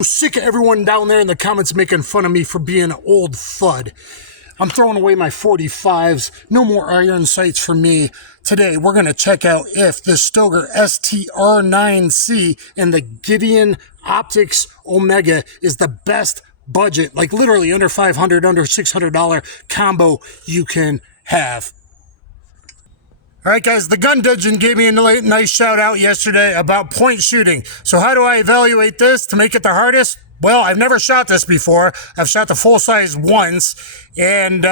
Sick of everyone down there in the comments making fun of me for being an old fud. I'm throwing away my 45s. No more iron sights for me. Today, we're going to check out if the Stoeger STR9c and the Gideon Optics Omega is the best budget, like literally under $500, under $600 combo you can have. All right, guys, the Gundungeon gave me a nice shout out yesterday about point shooting. So how do I evaluate this to make it the hardest? Well, I've never shot this before. I've shot the full size once, and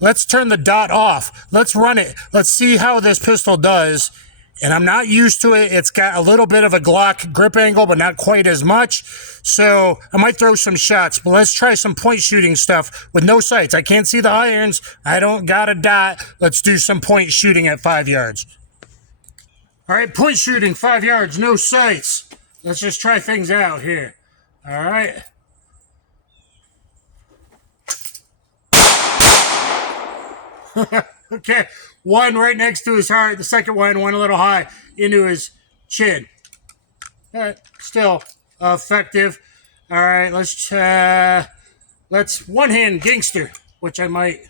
let's turn the dot off. Let's run it. Let's see how this pistol does. And I'm not used to it. It's got a little bit of a Glock grip angle, but not quite as much. So I might throw some shots, but let's try some point shooting stuff with no sights. I can't see the irons. I don't got a dot. Let's do some point shooting at 5 yards. All right, point shooting, 5 yards, no sights. Let's just try things out here. All right. Okay, one right next to his heart. The second one a little high into his chin. All right, still effective. All right, let's one hand gangster, which I might,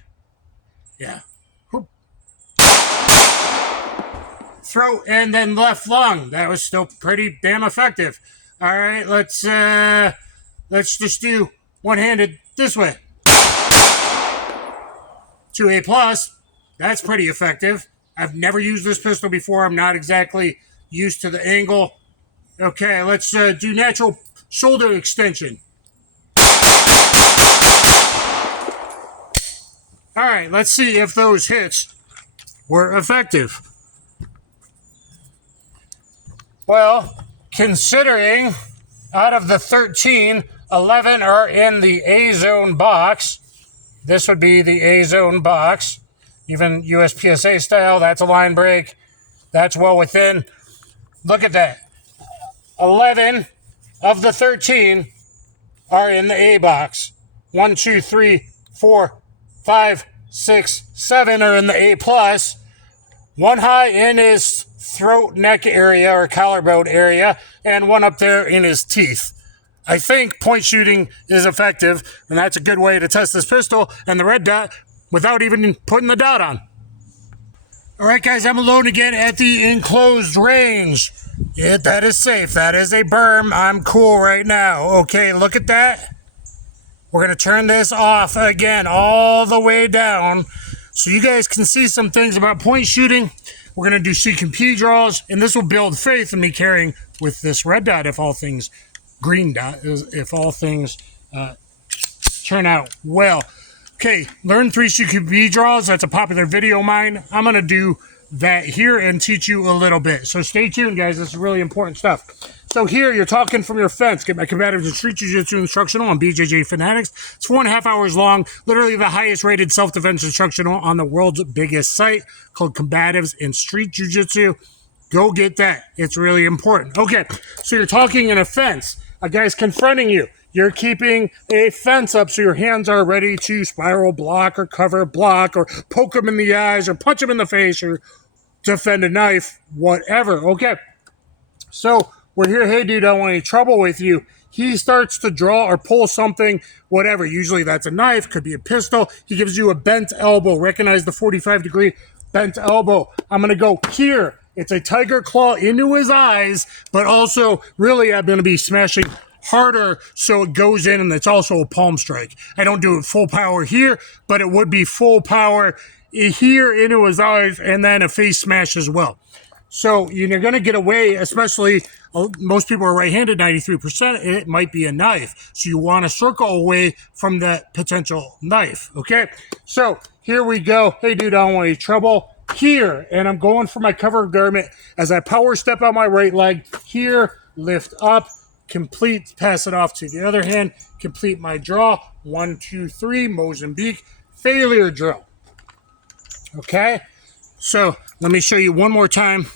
yeah. Whoop. Throat and then left lung. That was still pretty damn effective. All right, let's just do one-handed this way. 2A+. That's pretty effective. I've never used this pistol before. I'm not exactly used to the angle. Okay, let's do natural shoulder extension. All right, let's see if those hits were effective. Well, considering out of the 13, 11 are in the A-zone box. This would be the A-zone box. Even USPSA style, that's a line break. That's well within. Look at that. 11 of the 13 are in the A box. 1, 2, 3, 4, 5, 6, 7 are in the A+. One high in his throat, neck area or collarbone area, and one up there in his teeth. I think point shooting is effective, and that's a good way to test this pistol and the red dot without even putting the dot on. All right, guys, I'm alone again at the enclosed range. Yeah, that is safe. That is a berm. I'm cool right now. Okay, look at that. We're going to turn this off again all the way down so you guys can see some things about point shooting. We're going to do CQB DRAWS, and this will build faith in me carrying with this red dot if all things green dot, if all things turn out well. Okay, learn 3 CQB DRAWS. That's a popular video of mine. I'm going to do that here and teach you a little bit. So stay tuned, guys. This is really important stuff. So here, you're talking from your fence. Get my combatives and street jiu-jitsu instructional on BJJ Fanatics. It's 4.5 hours long. Literally the highest rated self-defense instructional on the world's biggest site called Combatives and Street Jiu-Jitsu. Go get that. It's really important. Okay, so you're talking in a fence. A guy's confronting you. You're keeping a fence up so your hands are ready to spiral block or cover block or poke him in the eyes or punch him in the face or defend a knife, whatever. Okay, so we're here. Hey, dude, I don't want any trouble with you. He starts to draw or pull something, whatever. Usually that's a knife, could be a pistol. He gives you a bent elbow. Recognize the 45-degree bent elbow. I'm going to go here. It's a tiger claw into his eyes, but also really I'm going to be smashing harder so it goes in, and it's also a palm strike. I don't do it full power here, but it would be full power here into his eyes and then a face smash as well. So you're going to get away, especially most people are right-handed, 93%, it might be a knife. So you want to circle away from that potential knife, okay? So here we go. Hey, dude, I don't want any trouble. Here, and I'm going for my cover garment as I power step out my right leg. Here, lift up, complete, pass it off to the other hand, complete my draw. 1, 2, 3, Mozambique, failure drill. Okay, so let me show you one more time.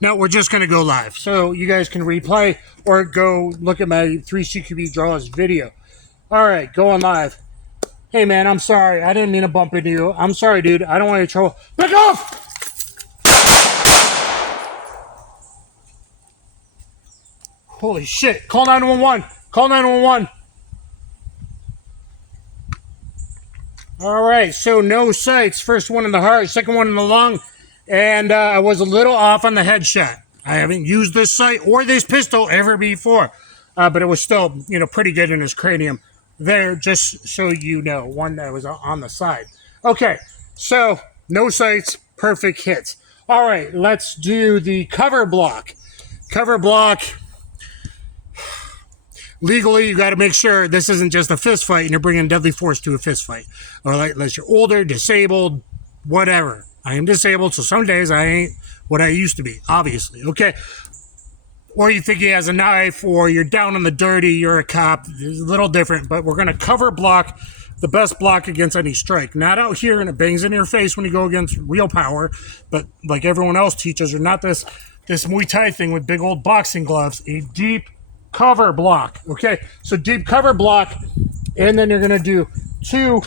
No, we're just going to go live. So you guys can replay or go look at my 3 CQB DRAWS video. All right, going live. Hey, man, I'm sorry. I didn't mean to bump into you. I'm sorry, dude. I don't want any trouble. Back off! Holy shit. Call 911. Call 911. All right, so no sights. First one in the heart, second one in the lung, and I was a little off on the headshot. I haven't used this sight or this pistol ever before, but it was still, pretty good in his cranium there, just so you know, one that was on the side. Okay, so no sights, perfect hits. All right, let's do the cover block. Cover block. Legally, you got to make sure this isn't just a fist fight and you're bringing deadly force to a fist fight. Or like, unless you're older, disabled, whatever. I am disabled, so some days I ain't what I used to be, obviously. Okay. Or you think he has a knife, or you're down in the dirty, you're a cop. It's a little different, but we're going to cover block, the best block against any strike. Not out here and it bangs in your face when you go against real power, but like everyone else teaches, or not this Muay Thai thing with big old boxing gloves, a deep cover block. Okay, so deep cover block, and then you're going to do 2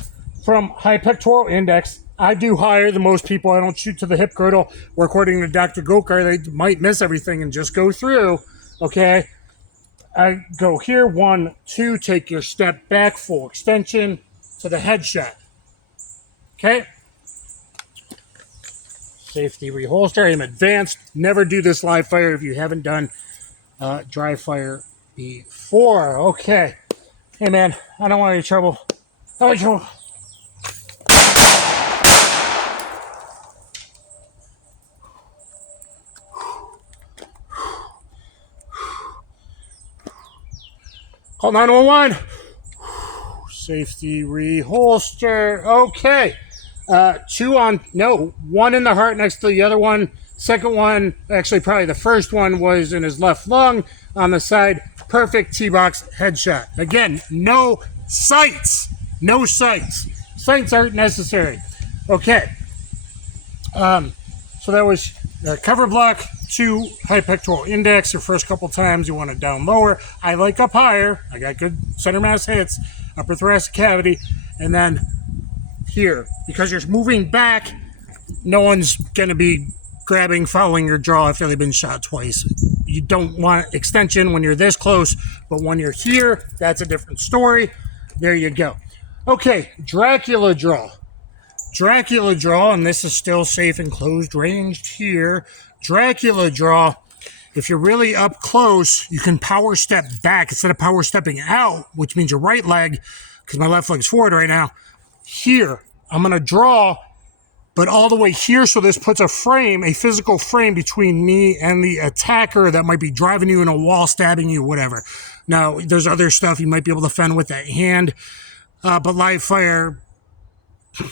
from high pectoral index. I do higher than most people. I don't shoot to the hip girdle, where according to Dr. Gokar, they might miss everything and just go through. Okay, I go here, 1, 2, take your step back, full extension to the headshot. Okay, safety reholster. I'm advanced. Never do this live fire if you haven't done dry fire before. Okay. Hey, man, I don't want any trouble. Oh, trouble. Call 911. Safety reholster. Okay. 2 on, no, 1 in the heart next to the other one. Second one, actually probably the first one, was in his left lung on the side. Perfect T-box headshot. Again, no sights. No sights. Sights aren't necessary. Okay. So that was cover block, 2 high pectoral index. Your first couple times you want it down lower. I like up higher. I got good center mass hits, upper thoracic cavity, and then here. Because you're moving back, no one's going to be grabbing, following your draw after they've been shot twice. You don't want extension when you're this close, but when you're here, that's a different story. There you go. Okay, Dracula draw. Dracula draw, and this is still safe and closed ranged here. Dracula draw, if you're really up close, you can power step back instead of power stepping out, which means your right leg, because my left leg's forward right now. Here, I'm going to draw, but all the way here, so this puts a frame, a physical frame between me and the attacker that might be driving you in a wall, stabbing you, whatever. Now, there's other stuff you might be able to fend with that hand, but live fire,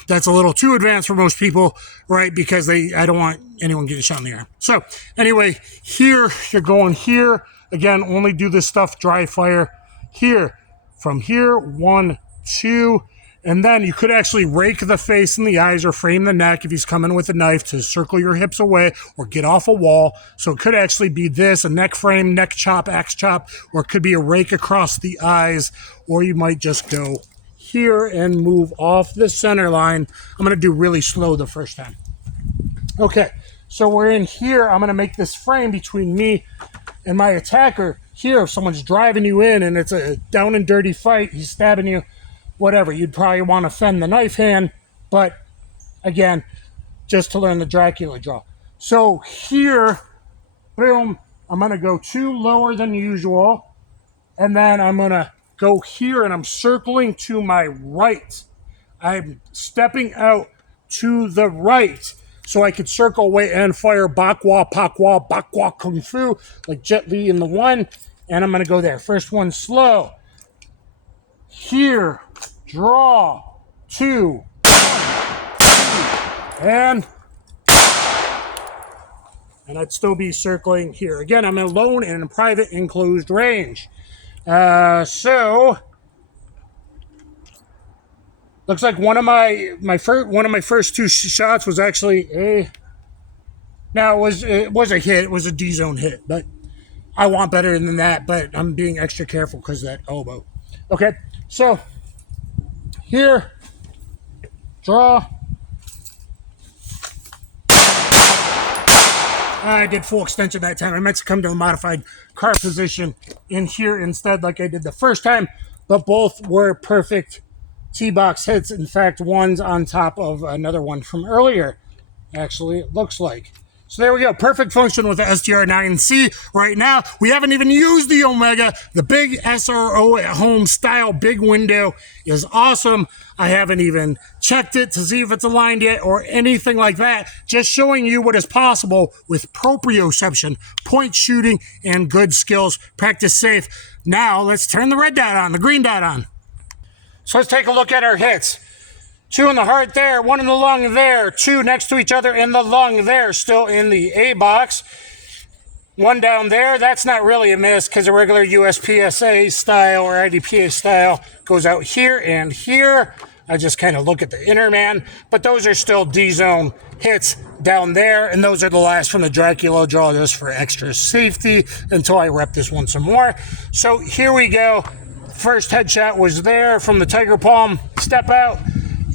that's a little too advanced for most people, right? Because I don't want anyone getting shot in the arm. So anyway, here, you're going here. Again, only do this stuff dry fire here. From here, 1, 2, and then you could actually rake the face and the eyes or frame the neck if he's coming with a knife to circle your hips away or get off a wall. So it could actually be this, a neck frame, neck chop, axe chop, or it could be a rake across the eyes, or you might just go here and move off the center line. I'm going to do really slow the first time. Okay, so we're in here. I'm going to make this frame between me and my attacker. Here, if someone's driving you in and it's a down and dirty fight, he's stabbing you, whatever, you'd probably want to fend the knife hand, but again, just to learn the Dracula draw. So here, boom, I'm going to go 2 lower than usual, and then I'm going to go here and I'm circling to my right. I'm stepping out to the right so I could circle away and fire bakwa, pakwa, bakwa, kung fu, like Jet Li in the 1, and I'm going to go there. First one slow. Here, draw, 2, 1, 2, and I'd still be circling here. Again, I'm alone in a private enclosed range. So looks like one of my first 2 shots was actually a. Now it was a hit. It was a D zone hit, but I want better than that. But I'm being extra careful because of that elbow. Okay, so here, draw. I did full extension that time. I meant to come to a modified car position in here instead like I did the first time, but both were perfect T-box hits. In fact, one's on top of another one from earlier, actually, it looks like. So there we go, perfect function with the STR9c. Right now, we haven't even used the Omega. The big SRO at home style big window is awesome. I haven't even checked it to see if it's aligned yet or anything like that. Just showing you what is possible with proprioception, point shooting, and good skills. Practice safe. Now, let's turn the red dot on, the green dot on. So let's take a look at our hits. 2 in the heart there, 1 in the lung there, 2 next to each other in the lung there, still in the A box. 1 down there, that's not really a miss because a regular USPSA style or IDPA style goes out here and here. I just kind of look at the inner man, but those are still D-zone hits down there, and those are the last from the Dracula draw just for extra safety until I rep this one some more. So here we go. First headshot was there from the Tiger Palm step out.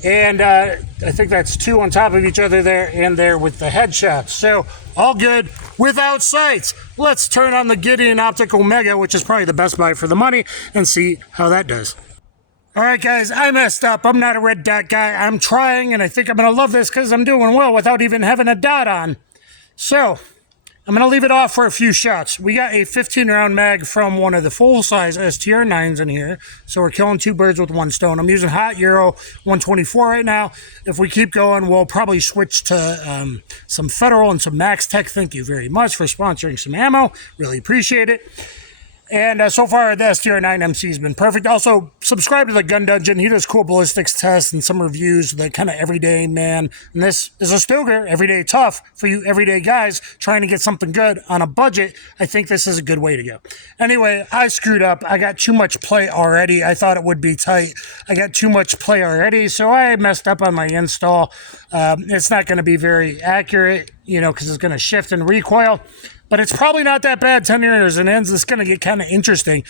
And I think that's 2 on top of each other there and there with the headshots. So all good without sights. Let's turn on the Gideon Optic Omega, which is probably the best buy for the money, and see how that does. All right, guys, I messed up. I'm not a red dot guy. I'm trying, and I think I'm going to love this because I'm doing well without even having a dot on. So I'm going to leave it off for a few shots. We got a 15-round mag from one of the full-size STR9s in here, so we're killing 2 birds with 1 stone. I'm using Hot Euro 124 right now. If we keep going, we'll probably switch to some Federal and some Max Tech. Thank you very much for sponsoring some ammo. Really appreciate it. And so far, the STR-9mc has been perfect. Also, subscribe to the Gun Dungeon. He does cool ballistics tests and some reviews, the kind of everyday man. And this is a stoeger, everyday tough, for you everyday guys trying to get something good on a budget. I think this is a good way to go. Anyway, I screwed up. I got too much play already. I thought it would be tight. I got too much play already, so I messed up on my install. It's not going to be very accurate, you know, because it's going to shift and recoil. But it's probably not that bad. 10 years and ends. It's going to get kind of interesting.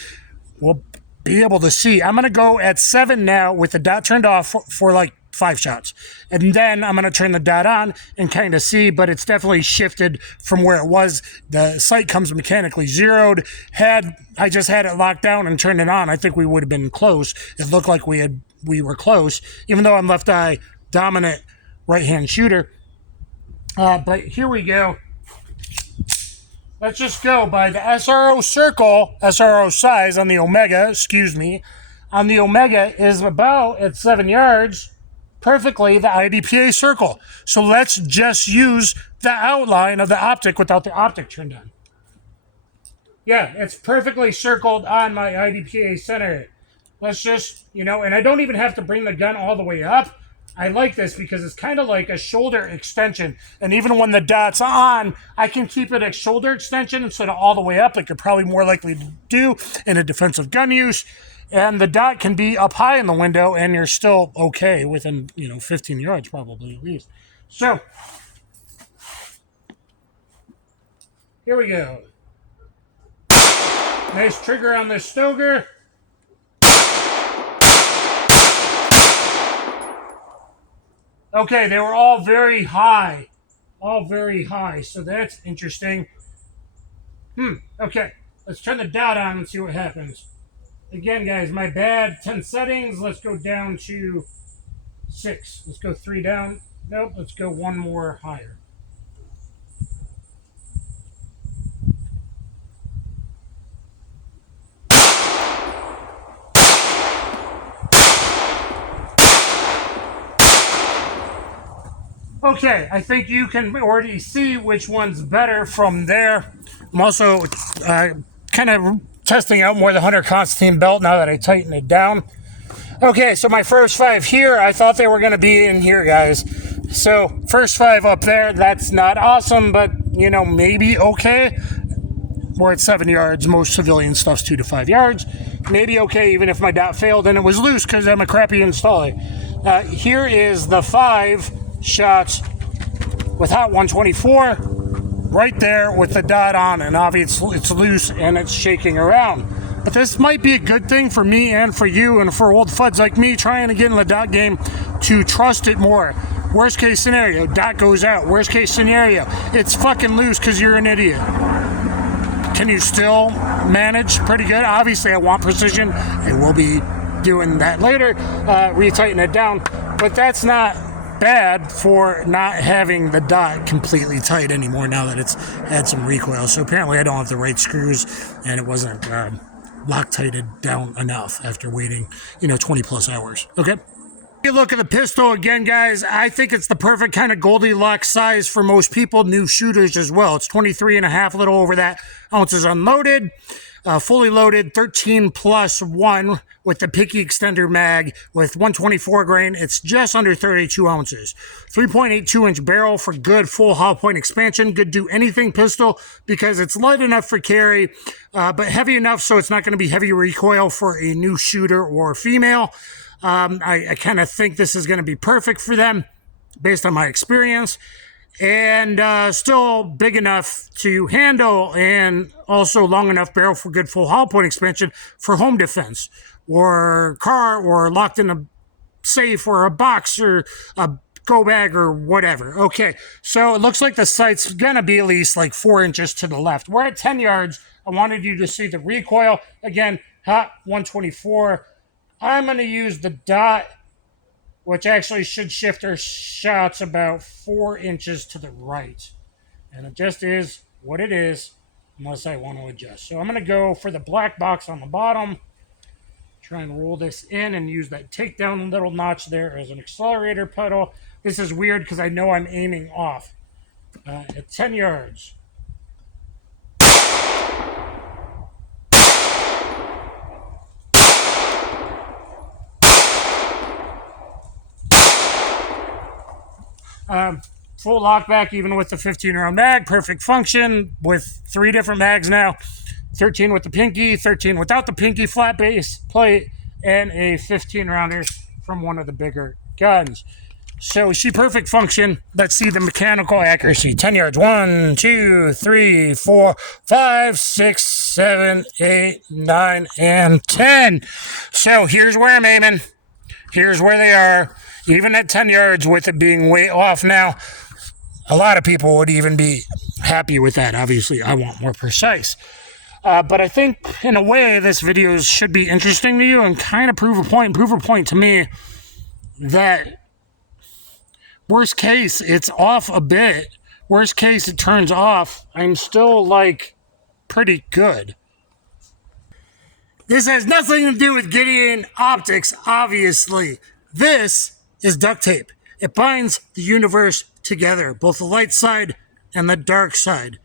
We'll be able to see. I'm going to go at 7 now with the dot turned off for like 5 shots. And then I'm going to turn the dot on and kind of see, but it's definitely shifted from where it was. The sight comes mechanically zeroed. Had I just had it locked down and turned it on, I think we would have been close. It looked like we were close, even though I'm left eye dominant right-hand shooter. But here we go. Let's just go by the SRO circle, SRO size on the Omega, excuse me. On the Omega is about at 7 yards, perfectly the IDPA circle. So let's just use the outline of the optic without the optic turned on. Yeah, it's perfectly circled on my IDPA center. Let's just, you know, and I don't even have to bring the gun all the way up. I like this because it's kind of like a shoulder extension. And even when the dot's on, I can keep it a shoulder extension instead of all the way up, like you're probably more likely to do in a defensive gun use. And the dot can be up high in the window, and you're still okay within, 15 yards probably at least. So, here we go. Nice trigger on this stoeger. Okay, they were all very high. All very high, so that's interesting. Okay, let's turn the dot on and see what happens. Again, guys, my bad. 10 settings. Let's go down to 6. Let's go 3 down. Nope, let's go 1 more higher. Okay, I think you can already see which one's better from there. I'm also kind of testing out more the Hunter Constantine belt now that I tighten it down. Okay, so my first 5 here, I thought they were going to be in here, guys. So, first 5 up there, that's not awesome, but, maybe okay. We're at 7 yards. Most civilian stuff's 2 to 5 yards. Maybe okay, even if my dot failed and it was loose because I'm a crappy installer. Here is the 5 shots with Hot 124 right there with the dot on, and obviously it's loose and it's shaking around. But this might be a good thing for me and for you and for old fuds like me trying to get in the dot game to trust it more. Worst case scenario, dot goes out. Worst case scenario, it's fucking loose because you're an idiot. Can you still manage pretty good? Obviously, I want precision. I will be doing that later, retighten it down, but that's not bad for not having the dot completely tight anymore now that it's had some recoil. So apparently I don't have the right screws, and it wasn't Loctited down enough after waiting 20 plus hours. Okay, you look at the pistol again, guys. I think it's the perfect kind of Goldilocks size for most people, new shooters as well. It's 23 and a half, a little over that ounces unloaded. Fully loaded, 13 plus 1 with the picky extender mag with 124 grain. It's just under 32 ounces. 3.82 inch barrel for good full hollow point expansion. Good do anything pistol because it's light enough for carry, but heavy enough so it's not going to be heavy recoil for a new shooter or female. I kind of think this is going to be perfect for them based on my experience. And still big enough to handle, and also long enough barrel for good full hollow point expansion for home defense or car or locked in a safe or a box or a go bag or whatever. Okay, so it looks like the sight's gonna be at least like 4 inches to the left. We're at 10 yards. I wanted you to see the recoil. Again, hot 124. I'm gonna use the dot, which actually should shift our shots about 4 inches to the right. And it just is what it is, unless I want to adjust. So I'm going to go for the black box on the bottom, try and roll this in and use that takedown little notch there as an accelerator pedal. This is weird because I know I'm aiming off. At 10 yards. Full lockback even with the 15 round mag, perfect function with 3 different mags now, 13 with the pinky, 13 without the pinky, flat base plate, and a 15 rounder from one of the bigger guns. So she perfect function. Let's see the mechanical accuracy. 10 yards. 1, 2, 3, 4, 5, 6, 7, 8, 9, and 10. So here's where I'm aiming. Here's where they are. Even at 10 yards with it being way off now, a lot of people would even be happy with that. Obviously, I want more precise. But I think, in a way, this video should be interesting to you and kind of prove a point to me that worst case, it's off a bit. Worst case, it turns off. I'm still, pretty good. This has nothing to do with Gideon optics, obviously. This is duct tape. It binds the universe together, both the light side and the dark side.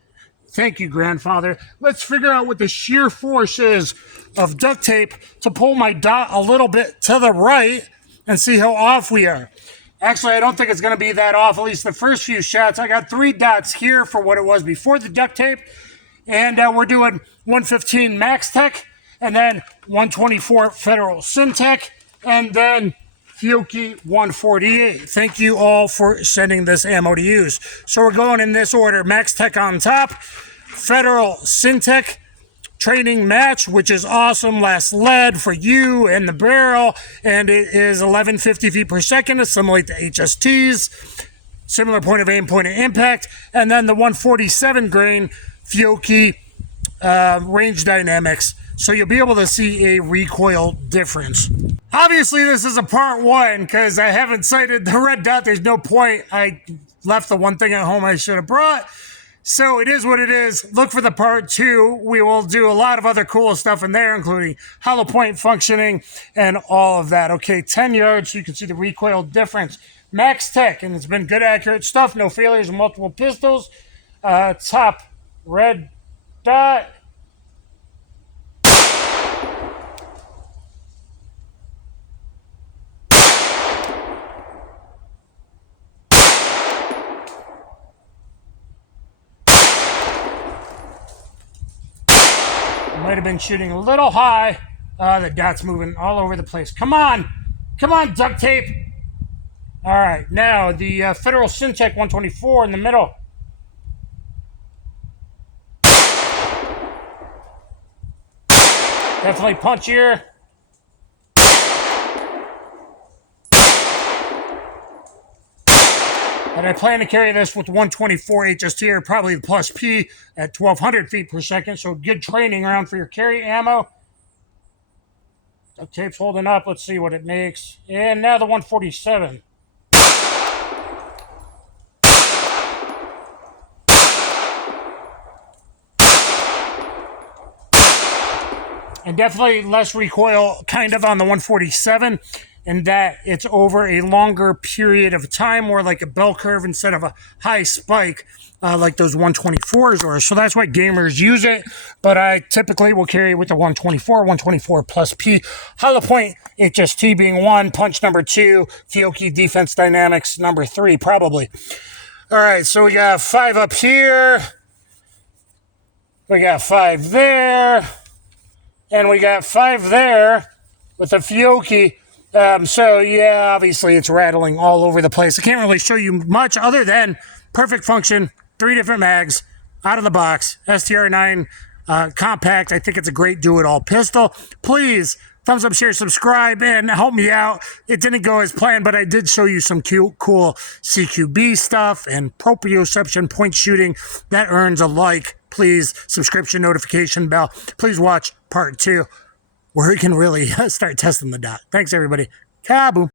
Thank you, grandfather. Let's figure out what the sheer force is of duct tape to pull my dot a little bit to the right and see how off we are. Actually, I don't think it's going to be that off, at least the first few shots. I got 3 dots here for what it was before the duct tape, and we're doing 115 Max Tech, and then 124 Federal Syntech, and then Fiocchi 148. Thank you all for sending this ammo to use. So we're going in this order. Max Tech on top, Federal Syntech training match, which is awesome. Last lead for you and the barrel, and it is 1150 feet per second, assimilate the HSTs. Similar point of aim, point of impact. And then the 147 grain Fiocchi range dynamics. So you'll be able to see a recoil difference. Obviously, this is a part 1 because I haven't sighted the red dot. There's no point. I left the one thing at home I should have brought. So it is what it is. Look for the part 2. We will do a lot of other cool stuff in there, including hollow point functioning and all of that. Okay, 10 yards so you can see the recoil difference. Max Tech, and it's been good, accurate stuff. No failures, multiple pistols. Top red dot. Might have been shooting a little high. The dot's moving all over the place. Come on, duct tape. All right, now the Federal Syntech 124 in the middle. Definitely punchier. And I plan to carry this with 124 HST, or probably the plus P at 1200 feet per second. So good training round for your carry ammo. Duct tape's holding up. Let's see what it makes. And now the 147. And definitely less recoil kind of on the 147, in that it's over a longer period of time, more like a bell curve instead of a high spike like those 124s are. So that's why gamers use it, but I typically will carry with the 124 plus P. Hollow point HST being 1, punch number 2, Fiocchi defense dynamics number 3, probably. All right, so we got 5 up here. We got 5 there. And we got 5 there with the Fiocchi. So, yeah, obviously it's rattling all over the place. I can't really show you much other than perfect function, 3 different mags, out of the box, STR9 compact. I think it's a great do-it-all pistol. Please, thumbs up, share, subscribe, and help me out. It didn't go as planned, but I did show you some cute, cool CQB stuff and proprioception point shooting that earns a like. Please, subscription, notification bell. Please watch part 2, where we can really start testing the dot. Thanks, everybody. Kaboom.